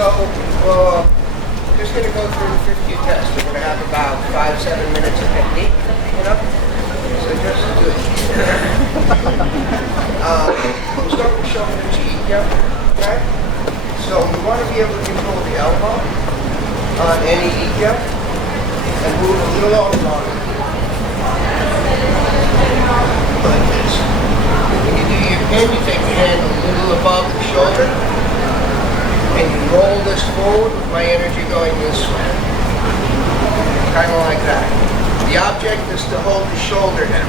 So, we're just going to go through the 50 test. We're going to have about 5-7 minutes of technique, you know? So just do it. We'll start with shoulder to Ikyo, okay? So we want to be able to control the elbow on any Ikyo and move a little over like this. When you do your pin, you take your hand a little above the shoulder and you roll this forward with my energy going this way. Kind of like that. The object is to hold the shoulder down.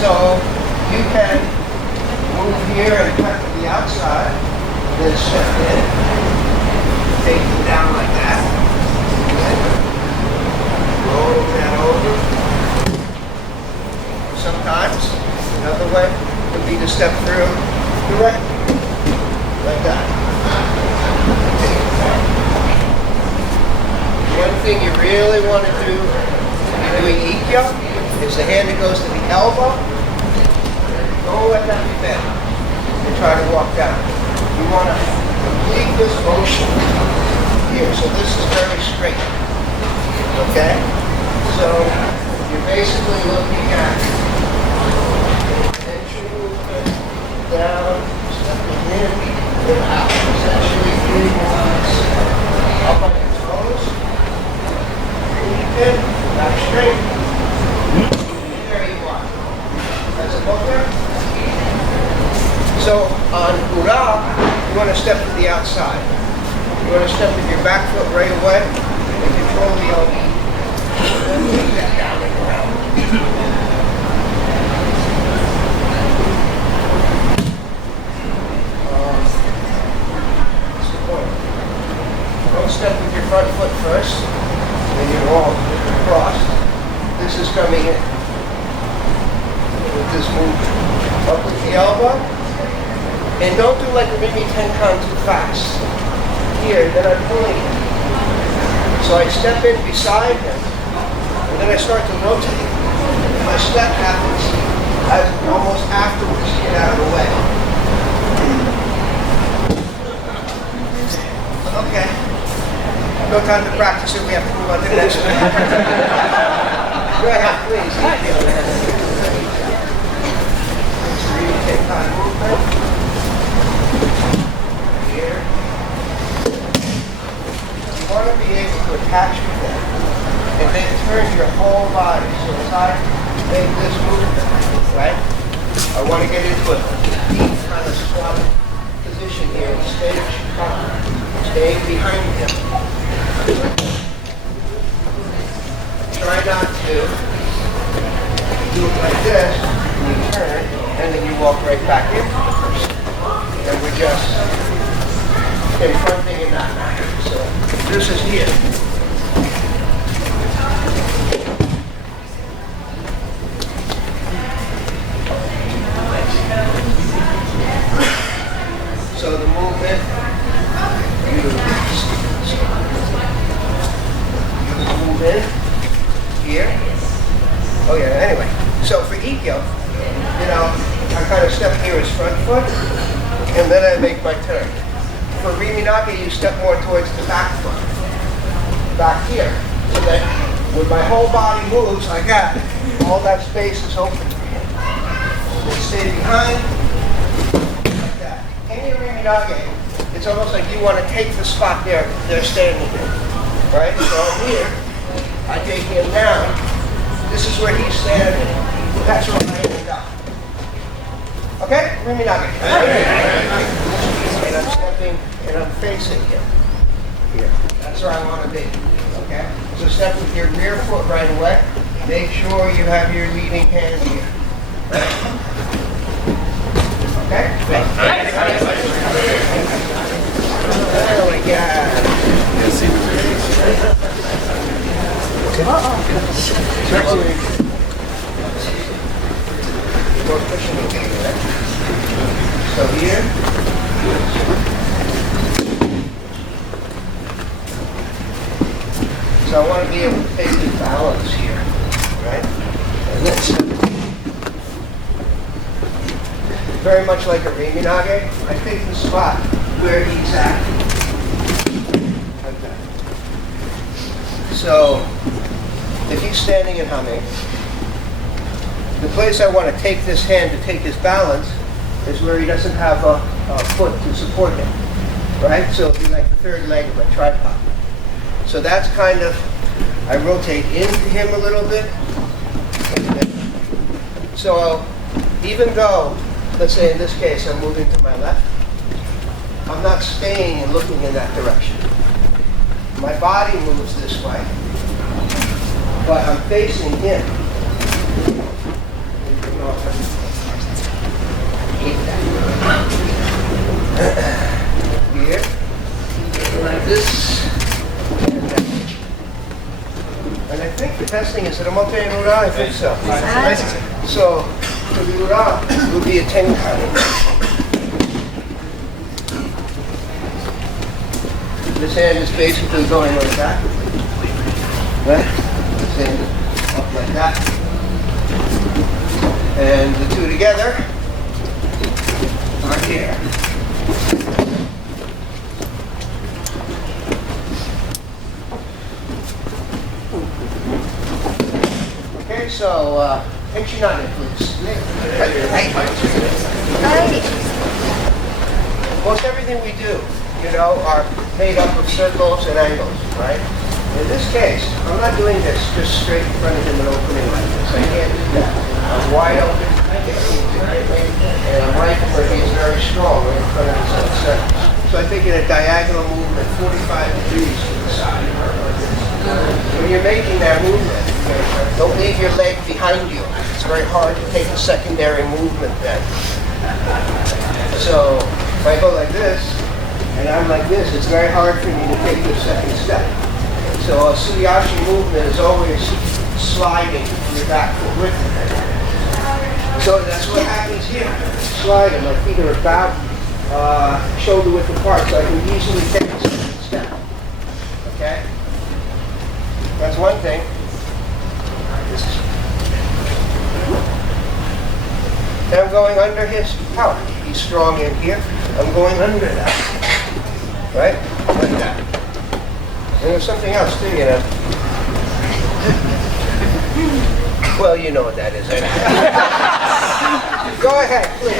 So you can move here and cut to the outside, then step in, take it down like that, roll that over. Sometimes another way would be to step through directly, like that. One thing you really want to do when you're doing Ikyo is the hand that goes to the elbow, don't let that be bent and try to walk down. You want to complete this motion here, so this is very straight, okay? So you're basically looking at extension movement, down, stepping in, and out. It's actually really nice. Up on your toes, in, back straight. There you are. That's a motor. So on Ura, you want to step to the outside. You want to step with your back foot right away and control the elbow. And take that down and around. That's the point. Don't step with your front foot first, then you roll across. This is coming in with this movement. Up with the elbow. And don't do like a mini tenkan too fast. Here, then I'm pulling it. So I step in beside him, and then I start to rotate. My step happens almost afterwards to get out of the way. Okay. No time to practice it, we have to move on to the next one. Go ahead, please. Tenkan movement. Here. You want to be able to attach with that and then turn your whole body. So as I make this movement, right, I want to get into a deep kind of squat position here. Stay Shihan, staying behind him. Try not to do it like this, and you turn, and then you walk right back in. And we're just confronting and not knocking. So this is here. So the movement, you move in here. Oh yeah, anyway. So for Ikyo, you know, I kind of step here as front foot, and then I make my turn. For Riminage, you step more towards the back foot. Back here. So that when my whole body moves like that, all that space is open for you. Then stay behind, like that. In your Riminage, it's almost like you want to take the spot they're standing in. Right? So here, I take him down. This is where he's standing. That's where I end up. Okay? Riminage. And I'm stepping and I'm facing him. Here. That's where I want to be. Okay? So step with your rear foot right away. Make sure you have your leading hand here. Okay? Oh my God. More pushing again, right? So here. So I want to be able to take the balance here, right? And then very much like a reminage. I take the spot where he's at. Like that. So, if he's standing and humming, the place I want to take this hand to take his balance is where he doesn't have a foot to support him, right? So it'd be like the third leg of a tripod. So that's kind of, I rotate into him a little bit. So even though, let's say in this case, I'm moving to my left, I'm not staying and looking in that direction. My body moves this way, but I'm facing him. Here, like this. And I think the best thing is that I'm okay in Ura, I think so. So, to the Ura will be a tenkai. This hand is basically going like that. Right? This hand is up like that. And the two together are here. Okay, so Hechinane, please. Most everything we do, are made up of circles and angles, right? In this case, I'm not doing this just straight in front of him and opening like this. I can't do that. I'm wide open, and I'm right where he's very strong, right in front of his own center. So I think in a diagonal movement, 45 degrees to the side. When you're making that movement, don't leave your leg behind you. It's very hard to take a secondary movement then. So if I go like this, and I'm like this, it's very hard for me to take the second step. So a Suyashi movement is always sliding your back foot with it. So that's what happens here. Sliding, my feet are about shoulder width apart, so I can easily take the second step. Okay? That's one thing. And I'm going under his power. He's strong in here. I'm going under that. Right? Like that. And there's something else too, Well, you know what that is. Go ahead, please.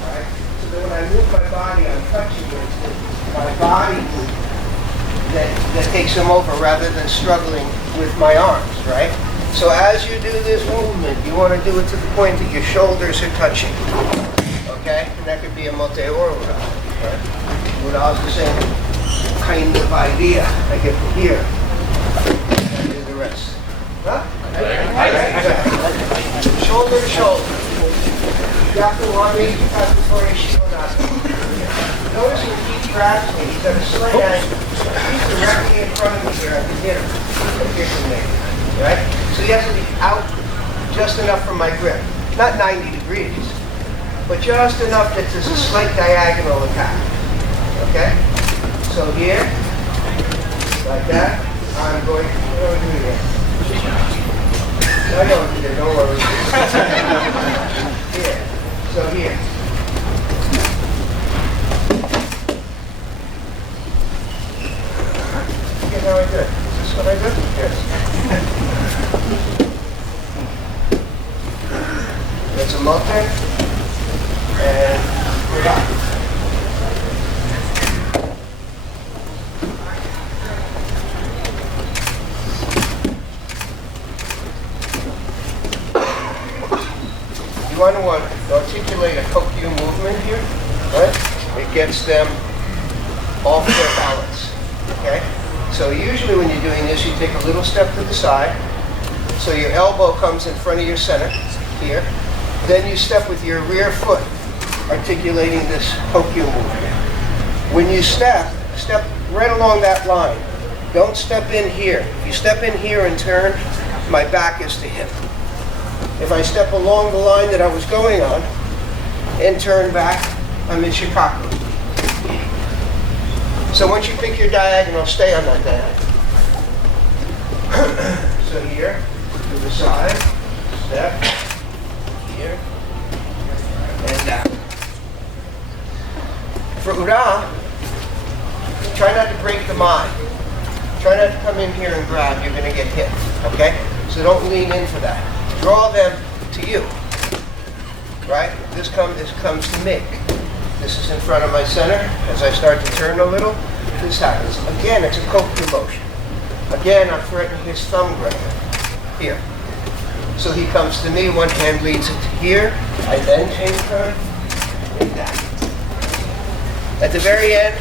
Alright? So that when I move my body, I'm touching my body that takes him over rather than struggling with my arms, right? So as you do this movement, you want to do it to the point that your shoulders are touching. Okay? And that could be a mote or ura. Right? Ura is the same kind of idea. I get from here. And do the rest. Huh? Shoulder to shoulder. Yakuwami, Kakutori, Shihanase. Notice when he grabs me, he's at a slight angle. He's directly in front of me here. I can hit him. Right? So he has to be out just enough from my grip. Not 90 degrees, but just enough that there's a slight diagonal attack. Okay? So here, like that, I'm going to do it again. I know what to do, don't worry. Here. So here. Look how I did. Is this what I did? Yes. That's a mote, and we're back. You want to articulate a kokyu movement here, right? It gets them off their balance, okay? So usually when you're doing this, you take a little step to the side. So your elbow comes in front of your center, here. Then you step with your rear foot, articulating this kokyu movement. When you step right along that line. Don't step in here. If you step in here and turn, my back is to him. If I step along the line that I was going on and turn back, I'm in shikaku. So once you pick your diagonal, stay on that diagonal. So here, to the side, step, here, and down. For Ura, try not to break the mind. Try not to come in here and grab, you're going to get hit, okay? So don't lean in for that. Draw them to you, right? This comes to me. This is in front of my center. As I start to turn a little, this happens. Again, it's a koku motion. Again, I'm threatening his thumb grab here. So he comes to me, one hand leads it to here. I then change turn and down. At the very end,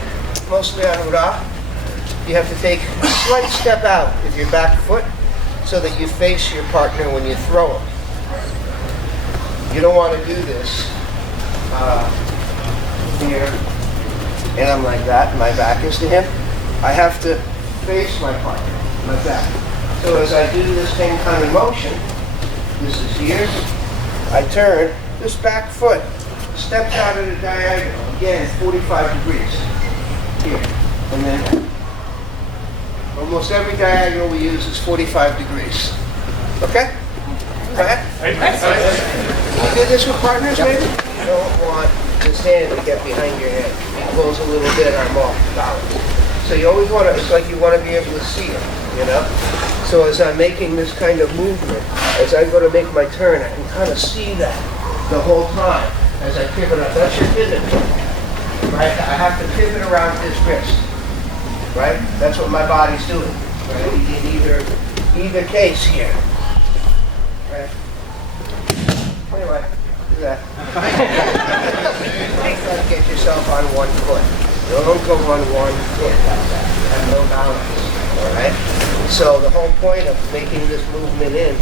mostly on Ura, you have to take a slight step out with your back foot so that you face your partner when you throw him. You don't want to do this here, and I'm like that, my back is to him. I have to face my partner like that. So as I do this same kind of motion, this is here, I turn, this back foot steps out at a diagonal, again 45 degrees, here, and then almost every diagonal we use is 45 degrees. Okay? Go ahead. You did this with partners, maybe? You don't want this hand to get behind your head. It pulls a little bit, I'm off balance. So you always want to, it's like you want to be able to see it, you know? So as I'm making this kind of movement, as I go to make my turn, I can kind of see that the whole time as I pivot up. That's your pivot, right? I have to pivot around his wrist, right? That's what my body's doing, right? In either case here, right? Anyway, do that. Try to get yourself on one foot. Don't go on one foot like that. Have no balance, all right? So the whole point of making this movement in,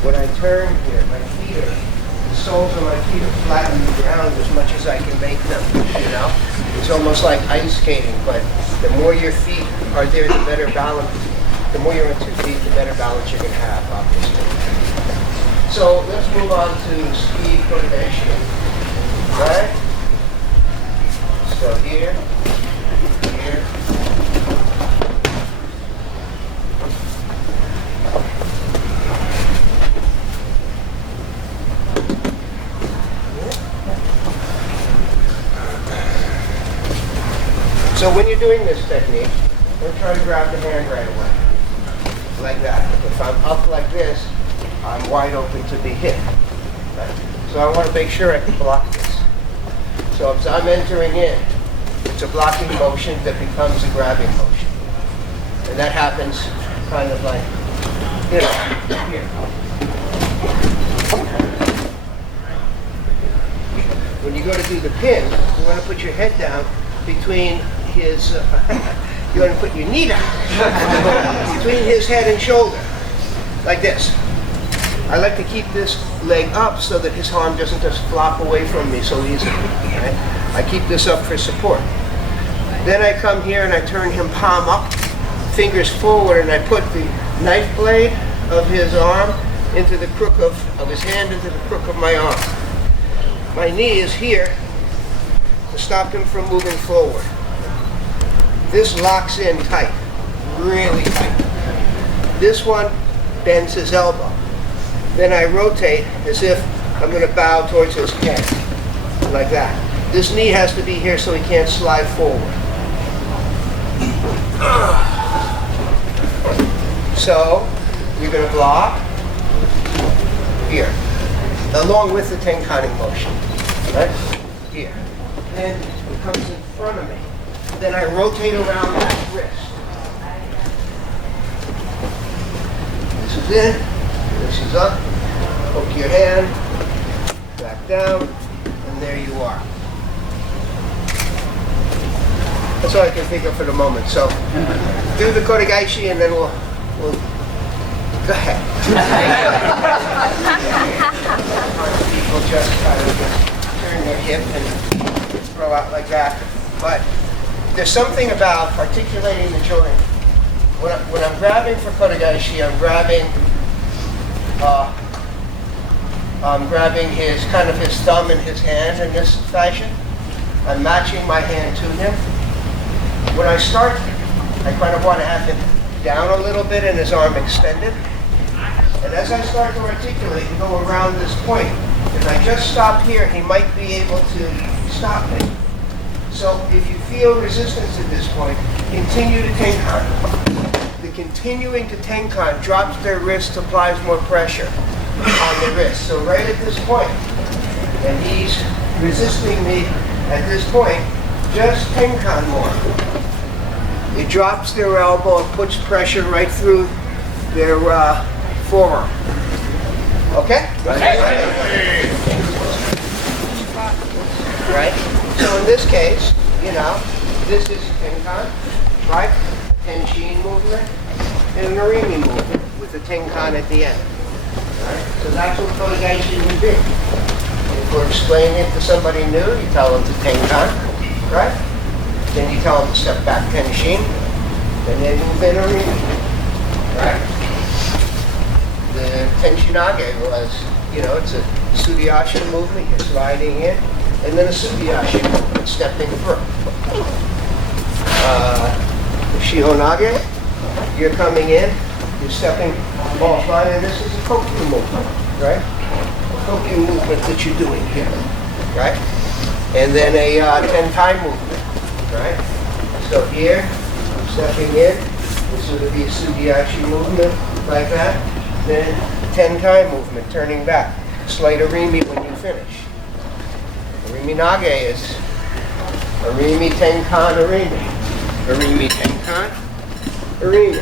when I turn here, my feet are, the soles of my feet are flat on the ground as much as I can make them, you know? It's almost like ice skating, but the more your feet are there, the better balance. The more you're on 2 feet, the better balance you can have, obviously. So let's move on to speed coordination, right? So here, here. So when you're doing this technique, don't try to grab the hand right away, like that. If I'm up like this, I'm wide open to be hit. Right? So I want to make sure I can block this. So as I'm entering in, it's a blocking motion that becomes a grabbing motion. And that happens kind of like, you know, here. When you go to do the pin, you want to put your head down between his, you want to put your knee down between his head and shoulder, like this. I like to keep this leg up so that his arm doesn't just flop away from me so easily. Right? I keep this up for support. Then I come here and I turn him palm up, fingers forward, and I put the knife blade of his arm into the crook of his hand into the crook of my arm. My knee is here to stop him from moving forward. This locks in tight, really tight. This one bends his elbow. Then I rotate as if I'm going to bow towards his head, like that. This knee has to be here so he can't slide forward. So, you're going to block here, along with the tenkaning motion, right? Here. Then it comes in front of me. Then I rotate around that wrist. This is in. This is up, hook your hand, back down, and there you are. That's all I can think of for the moment. So, do the kotegaishi and then we'll go ahead. People just kind of turn their hip and throw out like that. But there's something about articulating the joint. When I'm grabbing for kotegaishi, I'm grabbing his thumb in his hand in this fashion. I'm matching my hand to him. When I start, I kind of want to have him down a little bit and his arm extended. And as I start to articulate and go around this point, if I just stop here, he might be able to stop me. So if you feel resistance at this point, continue to tenkan. The continuing to tenkan drops their wrist, applies more pressure on the wrist. So right at this point, and he's resisting me at this point, just tenkan more. It drops their elbow and puts pressure right through their forearm. Okay? Right? So in this case, you know, this is tenkan, right? Tenshin movement and an arimi movement with the tenkan at the end. Right? So that's what Kotegaeshi would be. If we're explaining it to somebody new, you tell them to tenkan, right? Then you tell them to step back tenshin, and then move in arimi, right? The tenshinage was, you know, it's a Tsudiyashi movement, you're sliding in, and then a Tsudiyashi movement, stepping through. Shihonage, you're coming in, you're stepping off line, and this is a kokyu movement, right? A kokyu movement that you're doing here, right? And then a tenkai movement, right? So here, I'm stepping in, this would be a Tsudiyashi movement, like that. Then tenkai movement, turning back. Slight arimi when you finish. Arimi nage is arimi tenkan arimi. Arimi tenkan arimi.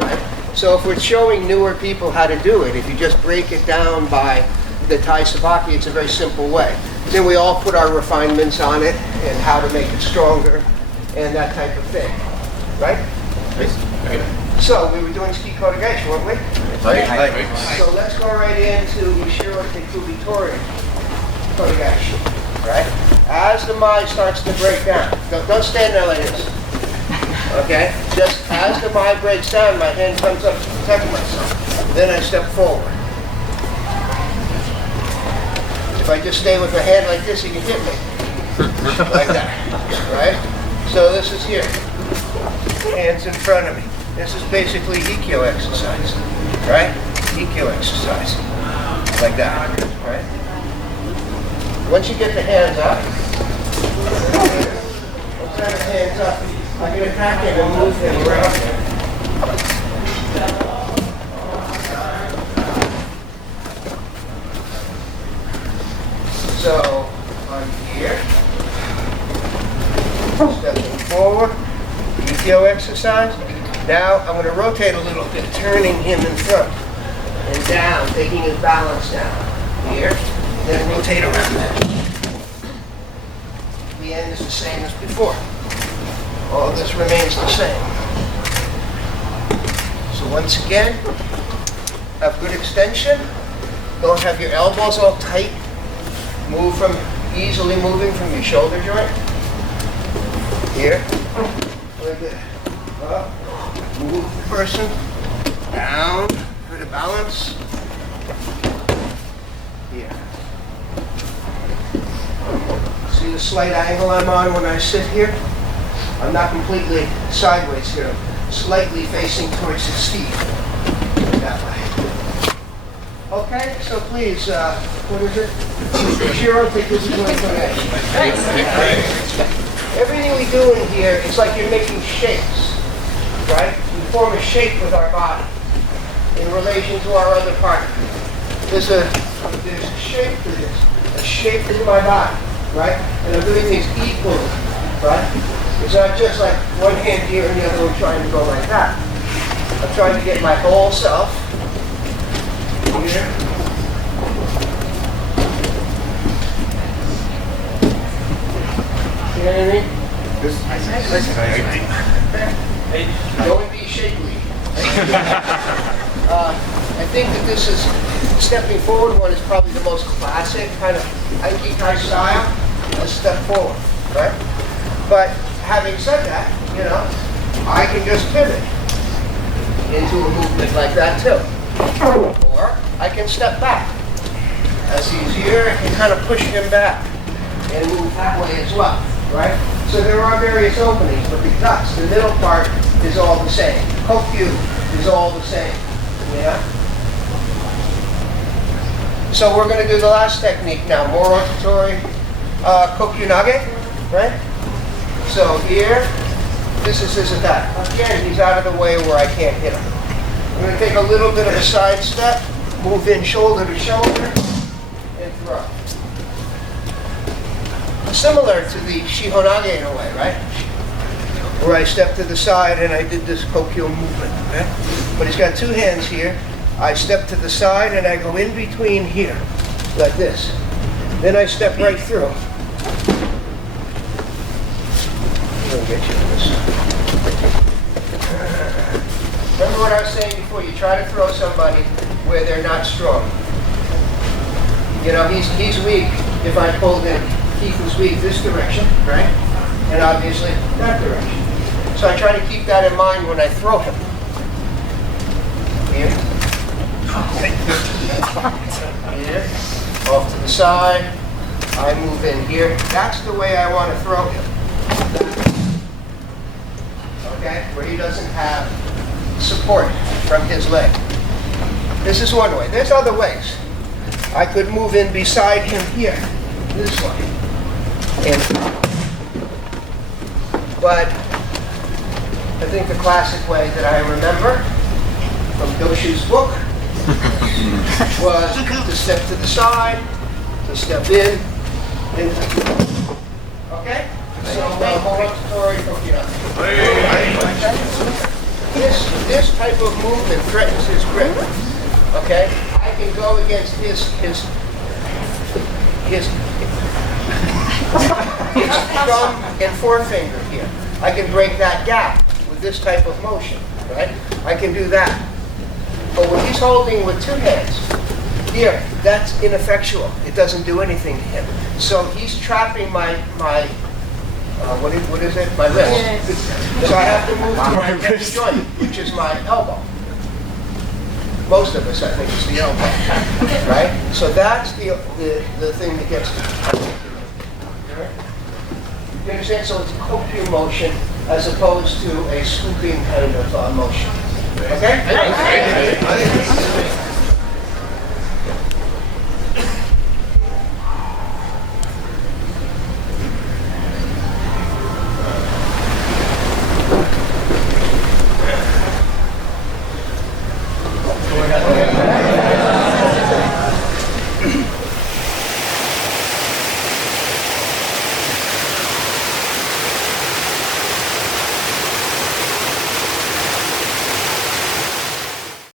Right? So if we're showing newer people how to do it, if you just break it down by the Tai Sabaki, it's a very simple way. Then we all put our refinements on it and how to make it stronger and that type of thing. Right? So we were doing ski Kotegaeshi, weren't we? Right. So let's go right into Yashiro Tekubitori Kotegaeshi. Right? As the mind starts to break down, don't stand there like this. Okay? Just as the mind breaks down, my hand comes up to protect myself. Then I step forward. If I just stay with my hand like this, he can hit me. Like that. Right? So this is here. Hands in front of me. This is basically Ikkyo exercise, right? Ikkyo exercise, like that, right? Once you get the hands up, I can attack him and move him around. So, I'm here, stepping forward, Ikkyo exercise. Now I'm going to rotate a little bit, turning him in front and down, taking his balance down. Here, then rotate around that. The end is the same as before. All of this remains the same. So once again, have good extension. Don't have your elbows all tight. Easily moving from your shoulder joint. Here, like that. Up. Move the person down for the balance. Here. See the slight angle I'm on when I sit here? I'm not completely sideways here. I'm slightly facing towards his feet. That way. Okay, so please, what is it? Shiro, take this as everything we do in here, it's like you're making shapes. Right? We form a shape with our body in relation to our other partner. There's a shape to this, a shape to my body, right? And I'm doing things equally, right? It's not just like one hand here and the other one trying to go like that. I'm trying to get my whole self here. You know what I mean? Don't be shapely. I think that this is, stepping forward one is probably the most classic kind of Aikikai style, a step forward, right? But having said that, you know, I can just pivot into a movement like that too. Or I can step back. As he's here, I can kind of push him back and move that way as well, right? So there are various openings, but the guts, the middle part, is all the same. Kokyu is all the same, yeah? So we're going to do the last technique now, more rotatory kokyunage, right? So here, this is his attack. Again, he's out of the way where I can't hit him. I'm going to take a little bit of a side step, move in shoulder to shoulder, and throw. Similar to the Shihonage in a way, right? Where I step to the side and I did this kokyu movement, okay? But he's got two hands here. I step to the side and I go in between here, like this. Then I step right through. I'll get you this. Remember what I was saying before, you try to throw somebody where they're not strong. You know, he's weak. If I pulled him, Keith was weak this direction, right? And obviously that direction. So I try to keep that in mind when I throw him. Here. Here. Off to the side. I move in here. That's the way I want to throw him. Okay? Where he doesn't have support from his leg. This is one way. There's other ways. I could move in beside him here, this way. But I think the classic way that I remember from Doshu's book was to step to the side, to step in, okay? So rotatory This type of movement threatens his grip. Okay? I can go against his thumb and forefinger here. I can break that gap with this type of motion, right? I can do that. But when he's holding with two hands, here, that's ineffectual. It doesn't do anything to him. So he's trapping my what is it? My wrist. Yes. So I have to move to my next joint, which is my elbow. Most of us, I think, is the elbow, right? So that's the thing that gets to you understand? So it's a kokyu motion as opposed to a scooping kind of motion. Okay?